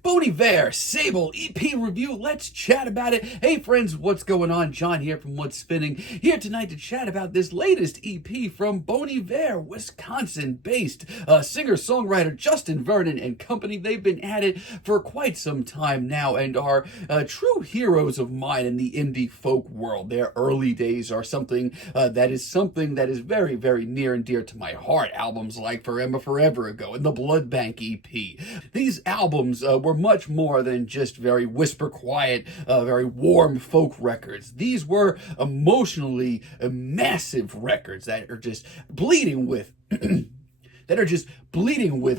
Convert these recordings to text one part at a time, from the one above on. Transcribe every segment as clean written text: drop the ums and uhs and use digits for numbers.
Bon Iver, SABLE, EP review, let's chat about it. Hey friends, what's going on? John here from What's Spinning, here tonight to chat about this latest EP from Bon Iver, Wisconsin-based singer-songwriter Justin Vernon and company. They've been at it for quite some time now and are true heroes of mine in the indie folk world. Their early days are something that is very, very near and dear to my heart. Albums like Forever Ago and the Blood Bank EP. These albums were much more than just very whisper quiet, very warm folk records. These were emotionally massive records that are just bleeding with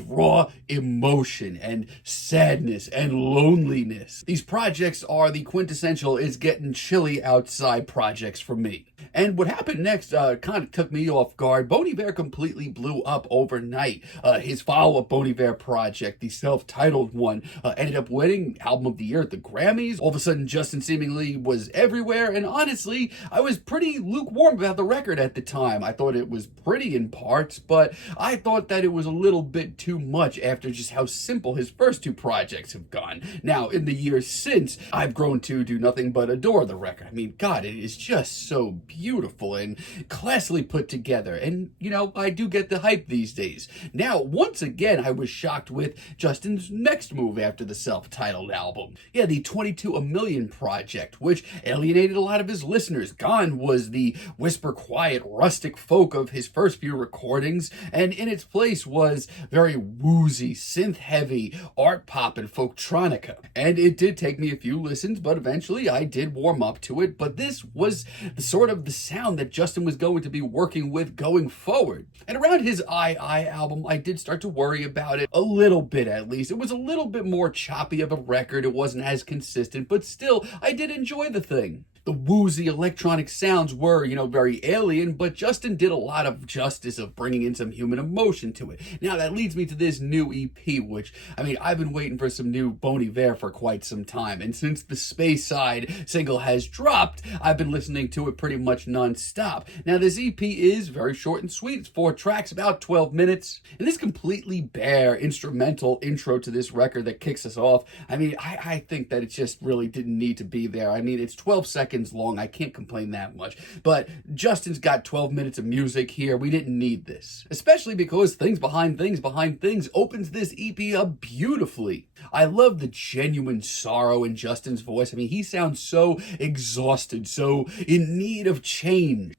raw emotion and sadness and loneliness. These projects are the quintessential "it's getting chilly outside" projects for me. And what happened next kind of took me off guard. Bon Iver completely blew up overnight. His follow-up Bon Iver project, the self-titled one, ended up winning Album of the Year at the Grammys. All of a sudden, Justin seemingly was everywhere, and honestly, I was pretty lukewarm about the record at the time. I thought it was pretty in parts, but I thought that it was a little bit too much after just how simple his first two projects have gone. Now, in the years since, I've grown to do nothing but adore the record. I mean, God, it is just so beautiful and classily put together. And, you know, I do get the hype these days. Now, once again, I was shocked with Justin's next move after the self-titled album. Yeah, the 22 A Million project, which alienated a lot of his listeners. Gone was the whisper quiet, rustic folk of his first few recordings, and in its place was very woozy, synth-heavy, art pop and folktronica. And it did take me a few listens, but eventually I did warm up to it. But this was sort of the sound that Justin was going to be working with going forward. And around his I album, I did start to worry about it a little bit, at least. It was a little bit more choppy of a record. It wasn't as consistent, but still, I did enjoy the thing. The woozy electronic sounds were, very alien, but Justin did a lot of justice of bringing in some human emotion to it. Now, that leads me to this new EP, which, I've been waiting for some new Bon Iver for quite some time, and since the Space Side single has dropped, I've been listening to it pretty much non-stop. Now, this EP is very short and sweet. It's 4 tracks, about 12 minutes, and this completely bare instrumental intro to this record that kicks us off, I think that it just really didn't need to be there. It's 12 seconds long. I can't complain that much. But Justin's got 12 minutes of music here. We didn't need this. Especially because Things Behind Things opens this EP up beautifully. I love the genuine sorrow in Justin's voice. He sounds so exhausted, so in need of change.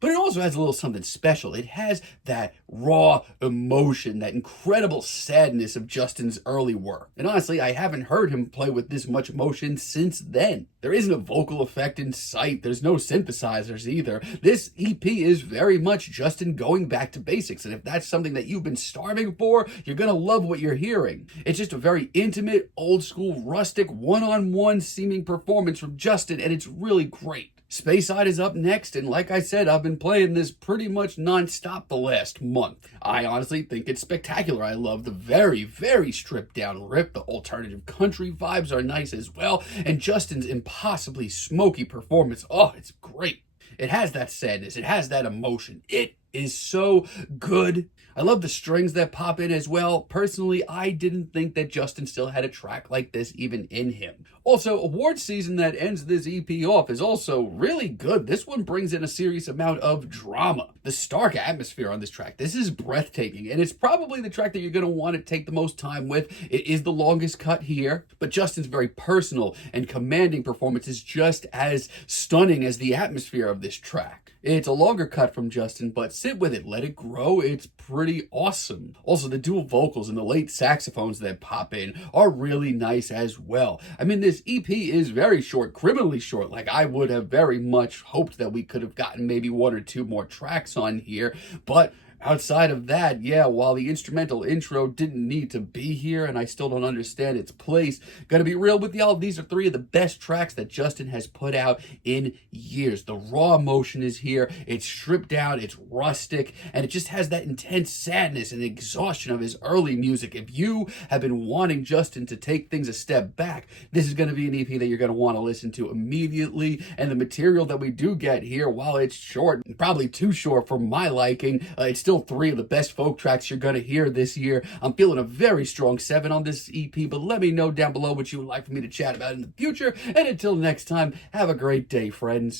But it also has a little something special. It has that raw emotion, that incredible sadness of Justin's early work. And honestly, I haven't heard him play with this much emotion since then. There isn't a vocal effect in sight. There's no synthesizers either. This EP is very much Justin going back to basics. And if that's something that you've been starving for, you're going to love what you're hearing. It's just a very intimate, old school, rustic, one-on-one seeming performance from Justin, and it's really great. Space Side is up next, and like I said, I've been playing this pretty much non-stop the last month. I honestly think it's spectacular. I love the very, very stripped-down riff. The alternative country vibes are nice as well, and Justin's impossibly smoky performance, it's great. It has that sadness. It has that emotion. It is so good. I love the strings that pop in as well. Personally, I didn't think that Justin still had a track like this even in him. Also, awards season that ends this EP off is also really good. This one brings in a serious amount of drama. The stark atmosphere on this track, this is breathtaking, and it's probably the track that you're going to want to take the most time with. It is the longest cut here, but Justin's very personal and commanding performance is just as stunning as the atmosphere of this track. It's a longer cut from Justin, but sit with it, let it grow. It's pretty awesome. Also, the dual vocals and the late saxophones that pop in are really nice as well. This EP is very short, criminally short. Like, I would have very much hoped that we could have gotten maybe 1 or 2 more tracks on here, but outside of that, while the instrumental intro didn't need to be here, and I still don't understand its place, gonna be real with y'all, these are 3 of the best tracks that Justin has put out in years. The raw emotion is here, it's stripped down, it's rustic, and it just has that intense sadness and exhaustion of his early music. If you have been wanting Justin to take things a step back, this is gonna be an EP that you're gonna want to listen to immediately, and the material that we do get here, while it's short, probably too short for my liking, it's still still 3 of the best folk tracks you're going to hear this year. I'm feeling a very strong 7 on this EP, but let me know down below what you would like for me to chat about in the future. And until next time, have a great day, friends.